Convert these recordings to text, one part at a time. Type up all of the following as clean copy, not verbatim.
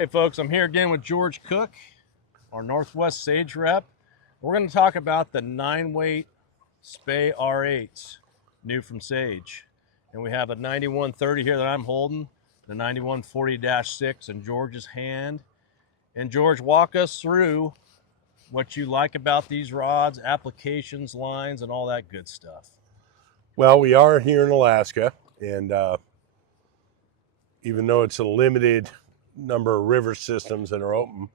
Hey folks, I'm here again with George Cook, our Northwest Sage rep. We're going to talk about the 9-weight Spey R8, new from Sage. And we have a 9130 here that I'm holding, the 9140-6 in George's hand. And George, walk us through what you like about these rods, applications, lines, and all that good stuff. Well, we are here in Alaska, and even though it's a limited number of river systems that are open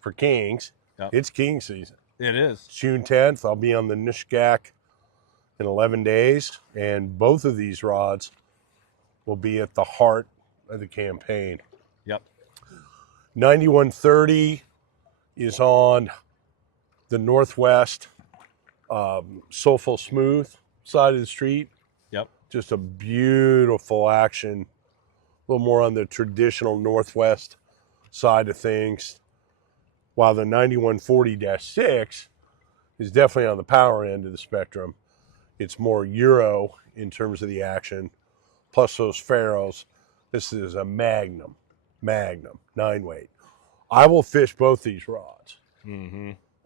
for kings, It's king season. It is. June 10th, I'll be on the Nishgak in 11 days, and both of these rods will be at the heart of the campaign. Yep. 9130 is on the northwest Soulful Smooth side of the street. Yep. Just a beautiful action. A little more on the traditional northwest side of things, while the 9140-6 is definitely on the power end of the spectrum. It's more Euro in terms of the action, plus those ferrules. This is a magnum 9-weight. I will fish both these rods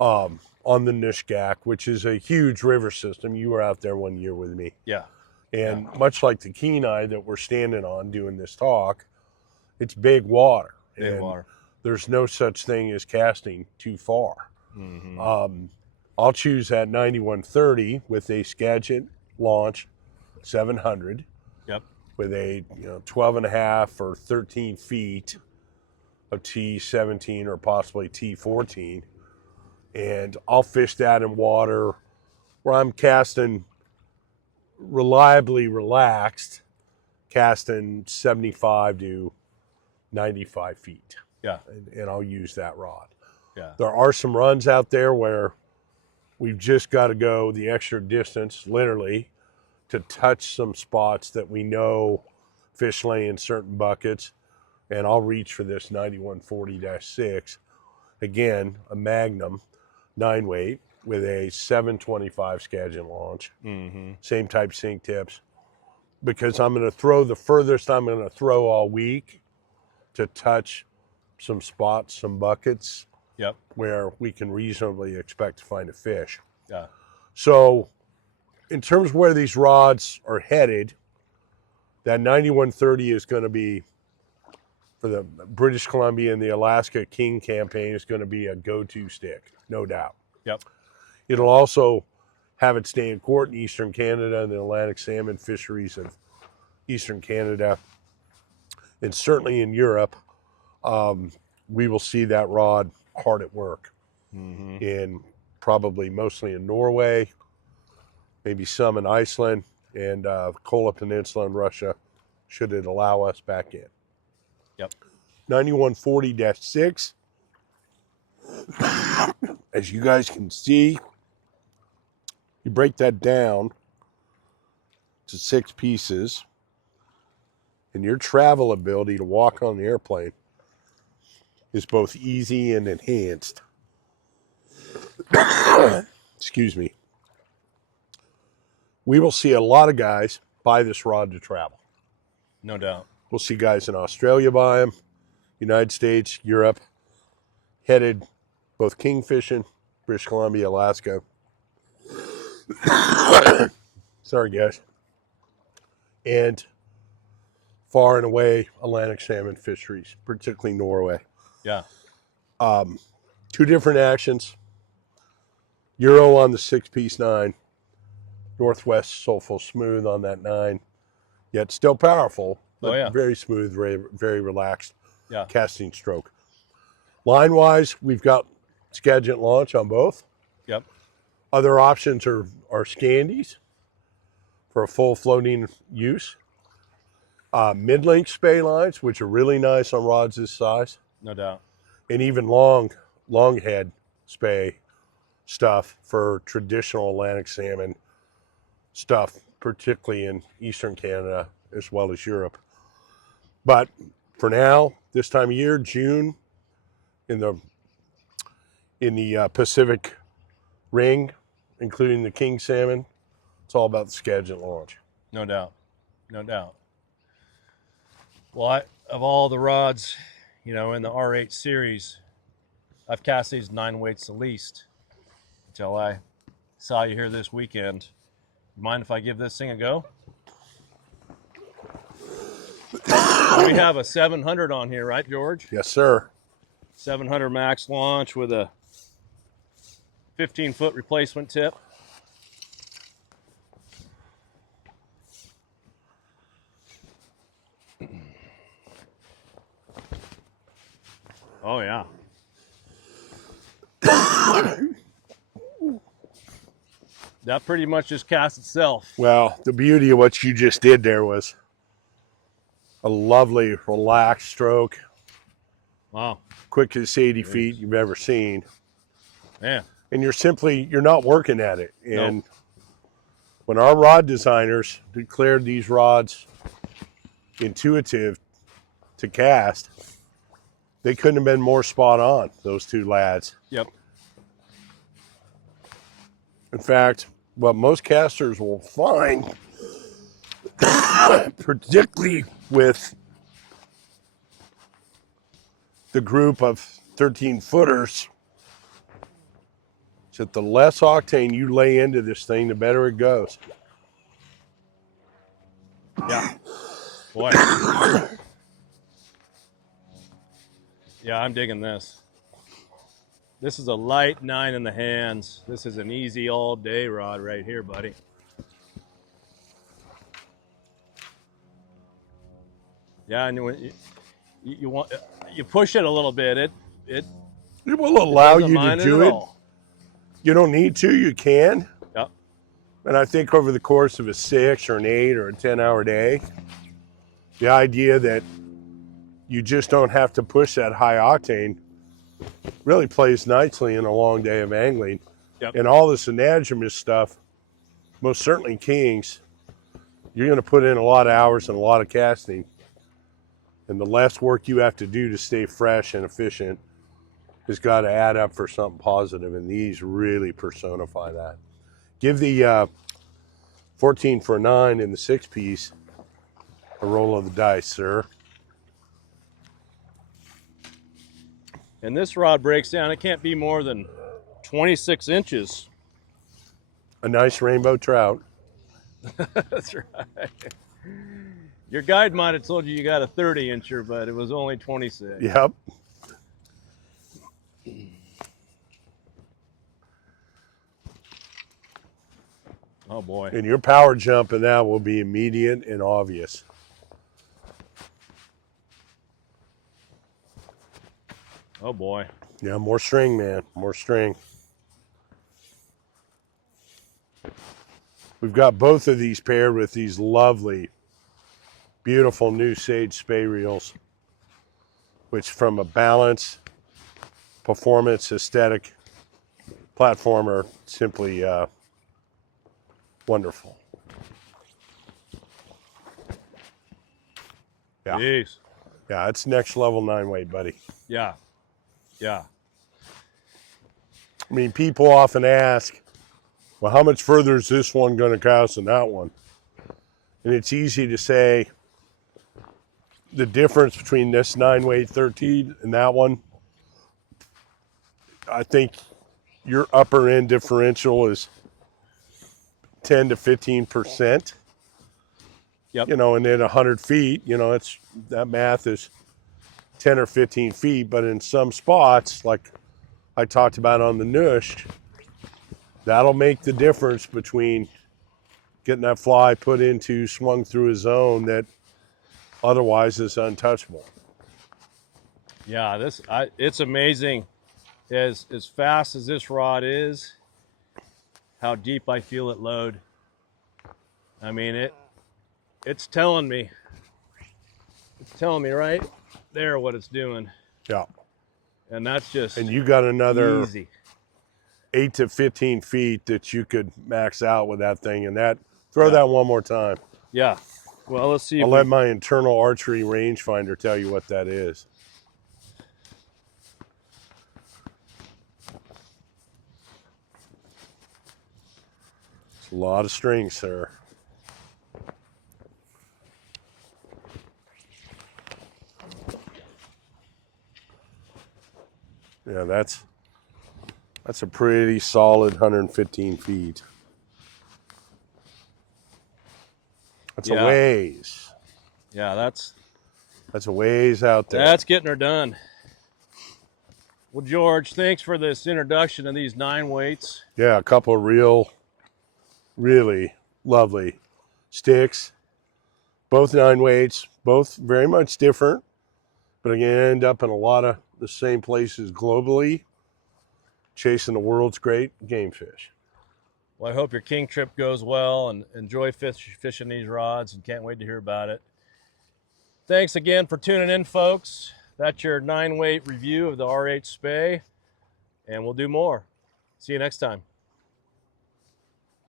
on the Nishgak, which is a huge river system. You were out there one year with me. Yeah. And much like the Kenai that we're standing on doing this talk, it's big water. Big water. There's no such thing as casting too far. I'll choose that 9130 with a Skagit launch 700. Yep. With a 12 and a half or 13 feet of T17 or possibly T14. And I'll fish that in water where I'm casting reliably relaxed, casting 75 to 95 feet. Yeah. And I'll use that rod. Yeah. There are some runs out there where we've just got to go the extra distance, literally, to touch some spots that we know fish lay in certain buckets. And I'll reach for this 9140-6. Again, a Magnum 9-weight with a 725 Skagit launch. Same type sink tips. Because I'm going to throw the furthest I'm going to throw all week to touch some spots, some buckets, where we can reasonably expect to find a fish. Yeah. So in terms of where these rods are headed, that 9130 is going to be, for the British Columbia and the Alaska King campaign, is going to be a go-to stick, no doubt. Yep. It'll also have its day in court in Eastern Canada and the Atlantic salmon fisheries of Eastern Canada, and certainly in Europe. We will see that rod hard at work, in probably mostly in Norway, maybe some in Iceland, and Kola Peninsula in Russia, should it allow us back in. Yep. 9140-6. As you guys can see, you break that down to 6 pieces, and your travel ability to walk on the airplane is both easy and enhanced. Excuse me. We will see a lot of guys buy this rod to travel. No doubt. We'll see guys in Australia buy them, United States, Europe, headed both king fishing, British Columbia, Alaska. Sorry, guys. And far and away Atlantic salmon fisheries, particularly Norway. Yeah. 2 different actions. Euro on the 6-piece 9. Northwest Soulful Smooth on that 9. Yet still powerful, but very smooth, very relaxed casting stroke. Line-wise, we've got Skagit launch on both. Yep. Other options are Scandies for a full floating use. Mid-length Spey lines, which are really nice on rods this size. No doubt. And even long head Spey stuff for traditional Atlantic salmon stuff, particularly in Eastern Canada as well as Europe. But for now, this time of year, June, in the Pacific Ring, including the king salmon, it's all about the Skagit launch. No doubt. No doubt. Well, of all the rods You know, in the R8 series, I've cast these 9 weights the least until I saw you here this weekend. Mind if I give this thing a go? We have a 700 on here, right, George? Yes, sir. 700 max launch with a 15-foot replacement tip. Oh, yeah. That pretty much just casts itself. Well, the beauty of what you just did there was a lovely, relaxed stroke. Wow. Quickest 80 feet you've ever seen. Man. And you're not working at it. And Nope. when our rod designers declared these rods intuitive to cast, they couldn't have been more spot on, those two lads. Yep. In fact, what most casters will find, particularly with the group of 13-footers, is that the less octane you lay into this thing, the better it goes. Yeah. Boy. Yeah, I'm digging this. This is a light 9 in the hands. This is an easy all-day rod right here, buddy. Yeah, and when you push it a little bit, it will allow doesn't you to mind do at it. all. You don't need to, you can. Yep. And I think over the course of a 6 or an 8 or a 10-hour day, the idea that you just don't have to push that high octane really plays nicely in a long day of angling. Yep. And all this anadromous stuff, most certainly kings, you're going to put in a lot of hours and a lot of casting. And the less work you have to do to stay fresh and efficient has got to add up for something positive, and these really personify that. Give the 14 for a 9 in the 6-piece a roll of the dice, sir. And this rod breaks down. It can't be more than 26 inches. A nice rainbow trout. That's right. Your guide might have told you got a 30-incher, but it was only 26. Yep. Oh, boy. And your power jump in that will be immediate and obvious. Oh, boy. Yeah, more string, man. More string. We've got both of these paired with these lovely, beautiful new Sage Spey reels, which from a balance, performance, aesthetic, platformer, simply wonderful. Yeah. Jeez. Yeah, it's next level 9-weight, buddy. Yeah. Yeah. I mean, people often ask, well, how much further is this one going to cast than that one? And it's easy to say the difference between this 9-weight 13 and that one, I think your upper end differential is 10 to 15%. Yep. You know, and then 100 feet, you know, it's that math is 10 or 15 feet. But in some spots, like I talked about on the Noosh, that'll make the difference between getting that fly put into, swung through a zone that otherwise is untouchable. Yeah, it's amazing as fast as this rod is, how deep I feel it load. I mean, it's telling me right there what it's doing. Yeah. And that's just And you got another easy. 8 to 15 feet that you could max out with that thing. And that, throw that one more time. Yeah. Well, let's see. I'll let my internal archery rangefinder tell you what that is. It's a lot of string, sir. Yeah, that's a pretty solid 115 feet. That's a Yeah. ways. Yeah, that's a ways out there. That's getting her done. Well, George, thanks for this introduction of these 9 weights. Yeah, a couple of really lovely sticks. Both 9 weights, both very much different, but again, end up in a lot of the same places globally, chasing the world's great game fish. Well, I hope your king trip goes well and enjoy fishing these rods, and can't wait to hear about it. Thanks again for tuning in, folks. That's your 9 weight review of the R8 Spey, and we'll do more. See you next time.